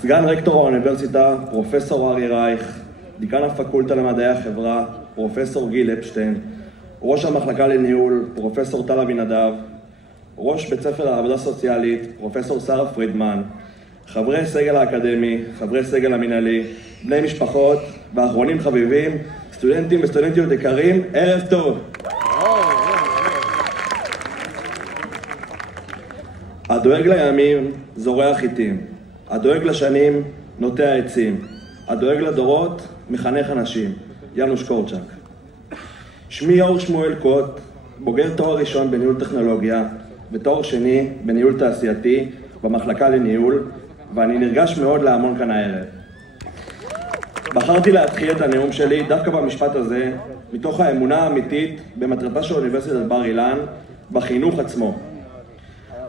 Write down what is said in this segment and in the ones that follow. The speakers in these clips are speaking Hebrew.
סגן רקטור האוניברסיטה, פרופסור ארי רייך, דיקן הפקולטה למדעי החברה, פרופסור גיל אפשטיין, ראש המחלקה לניהול, פרופסור טל אבינדב, ראש בית ספר העבודה סוציאלית, פרופסור שרה פרידמן, חברי סגל האקדמי, חברי סגל המנהלי, בני משפחות ואחרונים חביבים, סטודנטים וסטודנטיות יקרים, ערב טוב. הדואג לימים זורע חיטים, הדואג לשנים נוטע עצים, הדואג לדורות מחנך אנשים. יאנוש קורצ'אק. שמי יאור שמואל קוט, בוגר תואר ראשון בניהול טכנולוגיה ותואר שני בניהול תעשייתי במחלקה לניהול, ואני נרגש מאוד לעמוד כאן הערב. בחרתי להתחיל את הנאום שלי דווקא במשפט הזה, מתוך האמונה האמיתית במטרתה של אוניברסיטת בר אילן, בחינוך עצמו.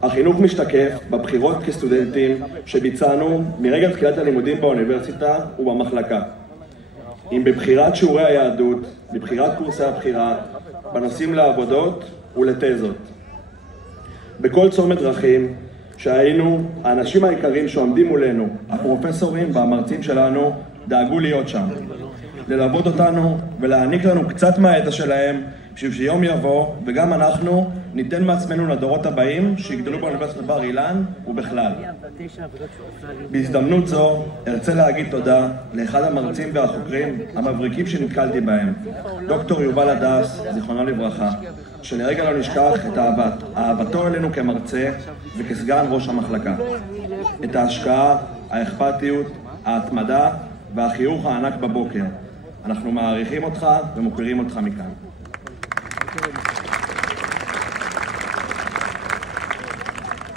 החינוך משתקף בבחירות כסטודנטים שביצענו מרגע תחילת הלימודים באוניברסיטה ובמחלקה. אם בבחירת שיעורי היהדות, בבחירת קורסי הבחירה, בנושאים לעבודות ולתזות. בכל צומת דרכים שהיינו, האנשים העיקרים שעומדים מולנו, הפרופסורים והמרצים שלנו, דאגו להיות שם. ללוות אותנו ולהעניק לנו קצת מהידע שלהם, בשביל שיום יבוא, וגם אנחנו ניתן מעצמנו לדורות הבאים שיגדלו באוניברסיטת בר אילן ובכלל. בהזדמנות זו, ארצה להגיד תודה לאחד המרצים והחוקרים המבריקים שנתקלתי בהם, דוקטור יובל הדס, זיכרונו לברכה, שלרגע לא נשכח את אהבתו אלינו כמרצה וכסגן ראש המחלקה. את ההשקעה, האכפתיות, ההתמדה והחיוך הענק בבוקר. אנחנו מעריכים אותך ומוכרים אותך מכאן.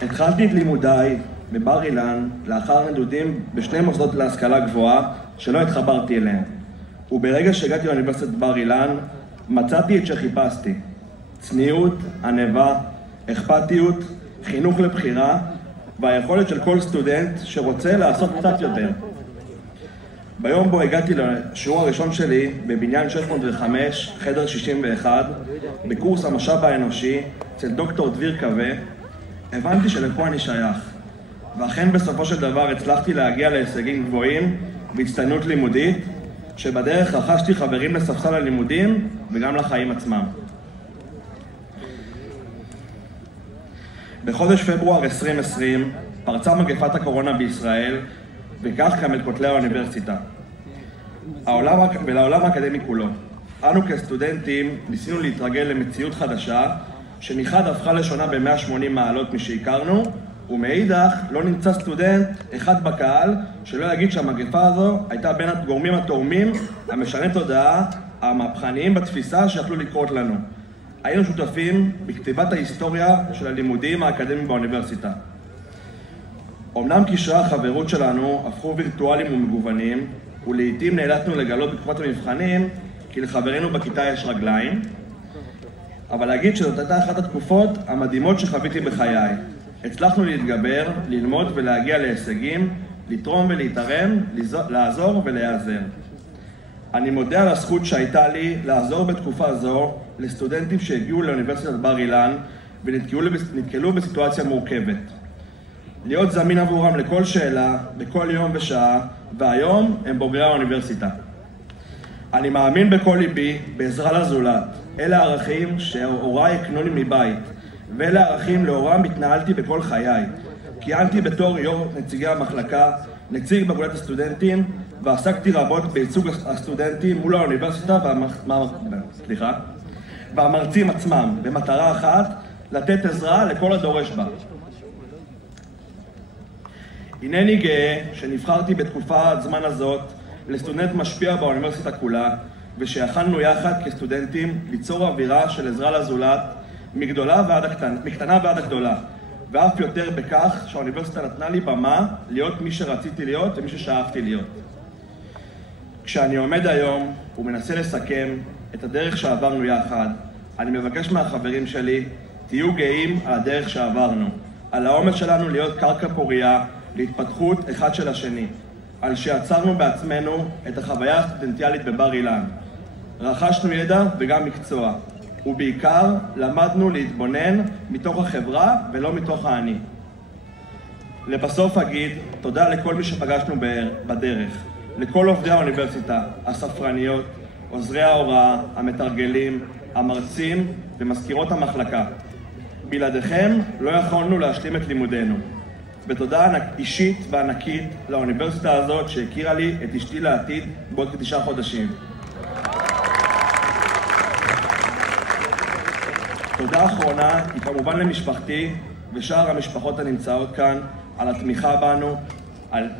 התחלתי את לימודיי בבר אילן לאחר נדודים בשני מוסדות להשכלה גבוהה שלא התחברתי אליהם. וברגע שהגעתי לאוניברסיטת בר אילן, מצאתי את שחיפשתי. צניעות, ענווה, אכפתיות, חינוך לבחירה, והיכולת של כל סטודנט שרוצה לעשות קצת יותר. ביום בו הגעתי לשיעור הראשון שלי בבניין 605, חדר 61, בקורס המשאב האנושי, אצל דוקטור דביר קווה, הבנתי שלפה אני שייך. ואכן בסופו של דבר הצלחתי להגיע להישגים גבוהים בהצטיינות לימודית, שבדרך רכשתי חברים לספסל הלימודים וגם לחיים עצמם. בחודש פברואר 2020 פרצה מגפת הקורונה בישראל, וכך גם את כותלי האוניברסיטה. ולעולם האקדמי כולו. אנו כסטודנטים ניסינו להתרגל למציאות חדשה, שמחד הפכה לשונה ב-180 מעלות משהכרנו, ומאידך לא נמצא סטודנט אחד בקהל שלא יגיד שהמגפה הזו הייתה בין הגורמים התורמים, המשני תודעה, המהפכניים בתפיסה שיכלו לקרות לנו. היינו שותפים בכתיבת ההיסטוריה של הלימודים האקדמיים באוניברסיטה. אמנם קשרי החברות שלנו הפכו וירטואליים ומגוונים, ולעיתים נאלצנו לגלות בתקופת המבחנים כי לחברינו בכיתה יש רגליים, אבל להגיד שזאת הייתה אחת התקופות המדהימות שחוויתי בחיי. הצלחנו להתגבר, ללמוד ולהגיע להישגים, לתרום ולהתערם, לעזור ולהיעזר. אני מודה על הזכות שהייתה לי לעזור בתקופה זו לסטודנטים שהגיעו לאוניברסיטת בר אילן ונתקלו בסיטואציה מורכבת. להיות זמין עבורם לכל שאלה, בכל יום ושעה, והיום הם בוגרי האוניברסיטה. אני מאמין בכל ליבי בעזרה לזולת. אלה הערכים שהוריי הקנו לי מבית, ואלה הערכים לאורם התנהלתי בכל חיי. כיהנתי בתור יו"ר נציגי המחלקה, נציג באגודת הסטודנטים, ועסקתי רבות בייצוג הסטודנטים מול האוניברסיטה והמרצים עצמם, במטרה אחת, לתת עזרה לכל הדורש בה. הנני גאה שנבחרתי בתקופה זמן הזאת לסטודנט משפיע באוניברסיטה כולה, ושיכלנו יחד כסטודנטים ליצור אווירה של עזרה לזולת מקטנה ועד הגדולה, ואף יותר בכך שהאוניברסיטה נתנה לי במה להיות מי שרציתי להיות ומי ששאפתי להיות. כשאני עומד היום ומנסה לסכם את הדרך שעברנו יחד, אני מבקש מהחברים שלי, תהיו גאים על הדרך שעברנו, על האומץ שלנו להיות קרקע פוריה להתפתחות אחד של השני, על שיצרנו בעצמנו את החוויה הסטודנטיאלית בבר אילן. רכשנו ידע וגם מקצוע. ובעיקר למדנו להתבונן מתוך החברה ולא מתוך האני. לבסוף אגיד תודה לכל מי שפגשנו בדרך, לכל עובדי האוניברסיטה, הספרניות, עוזרי ההוראה, המתרגלים, המרצים ומזכירות המחלקה. בלעדיכם לא יכולנו להשלים את לימודנו. בתודה אישית וענקית לאוניברסיטה הזאת שהכירה לי את אשתי לעתיד בעוד כ9 חודשים. תודה אחרונה היא כמובן למשפחתי ושאר המשפחות הנמצאות כאן על התמיכה בנו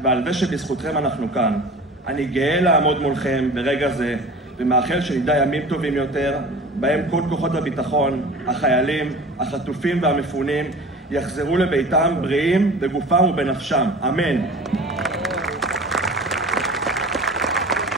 ועל זה שבזכותכם אנחנו כאן. אני גאה לעמוד מולכם ברגע זה ומאחל שנדע ימים טובים יותר בהם כל כוחות הביטחון, החיילים, החטופים והמפונים יחזרו לביתם בריאים בגופם ובנפשם. אמן.